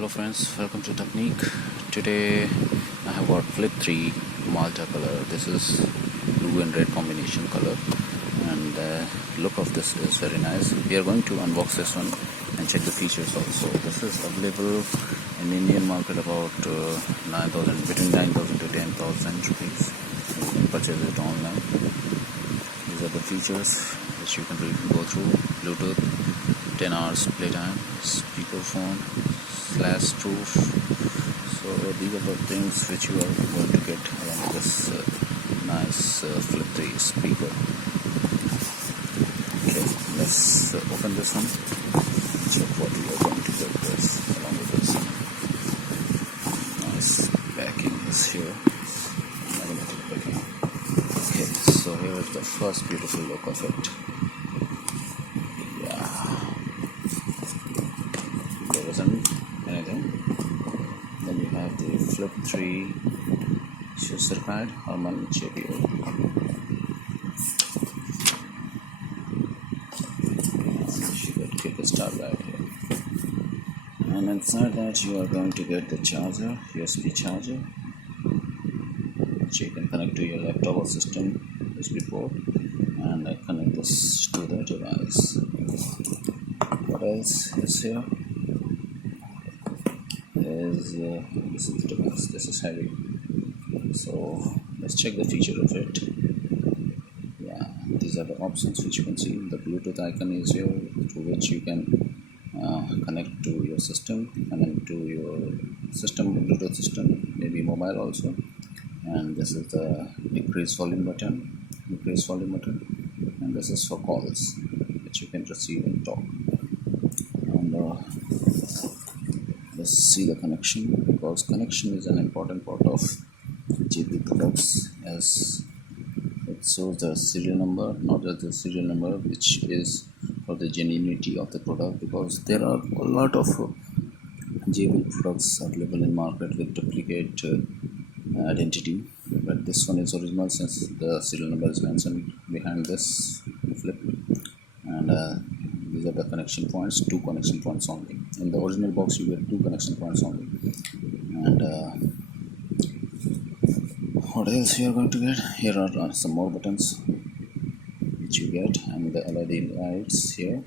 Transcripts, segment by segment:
Hello friends, welcome to Technique. Today I have got Flip 3 Malta color. This is blue and red combination color, and the look of this is very nice. We are going to unbox this one and check the features also. This is available in Indian market about 9,000, between 9,000 to 10,000 rupees. You can purchase it online. These are the features which you can go through. Bluetooth, 10 hours playtime, speakerphone, flash proof. So these are the things which you are going to get along with this nice Flip 3 speaker. Okay, let's open this one. Check what we are going to get this along with this. Nice packing is here. Magnetic packing. Okay, so here is the first beautiful look of it. There isn't anything. Then you have the Flip 3 certified Harman JBL. You got quick start right here. And inside that you are going to get the charger, USB charger, which you can connect to your laptop or system USB port, and I connect this to the device. What else is here? This is the device. This is heavy, so let's check the feature of it. Yeah, these are the options which you can see. The Bluetooth icon is here, through which you can connect to your system, connect to your system, Bluetooth system, maybe mobile also. And this is the increase volume button, and this is for calls which you can receive and talk. And let's see the connection, because connection is an important part of JBL products, as it shows the serial number, not just the serial number, which is for the genuinity of the product, because there are a lot of JBL products available in market with duplicate identity, but this one is original since the serial number is mentioned behind this flip. And these are the connection points, 2 connection points only. In the original box you get 2 connection points only. And what else you are going to get? Here are some more buttons which you get, and the LED lights here.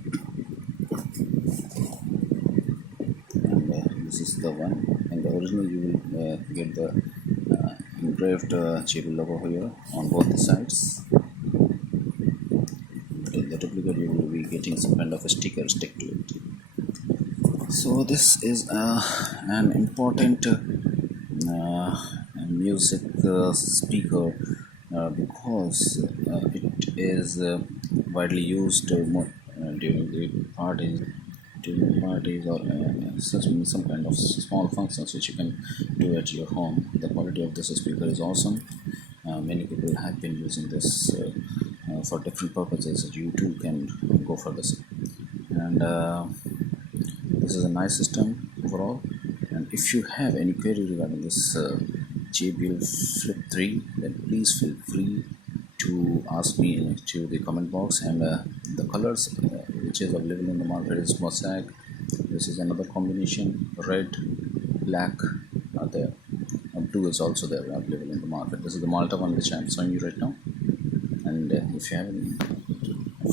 And this is the one. In the original you will get the engraved JBL logo here on both the sides. In the duplicate you will be getting some kind of a sticker stick to it. So this is an important music speaker, because it is widely used during the parties, or some kind of small functions which you can do at your home. The quality of this speaker is awesome. Many people have been using this for different purposes. You too can go for this. And this is a nice system overall. And if you have any query regarding this JBL Flip 3, then please feel free to ask me to the comment box. And the colors which is available in the market is mosaic. This is another combination, red, black are there, and blue is also there available in the market. This is the Malta one which I am showing you right now. And if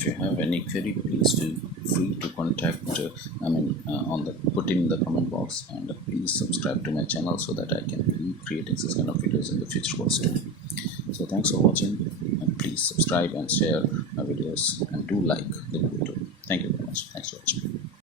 you have any query, please feel free to contact put in the comment box, and please subscribe to my channel so that I can keep creating this kind of videos in the future also. So thanks for watching, and please subscribe and share my videos, and do like the video. Thank you very much. Thanks for watching.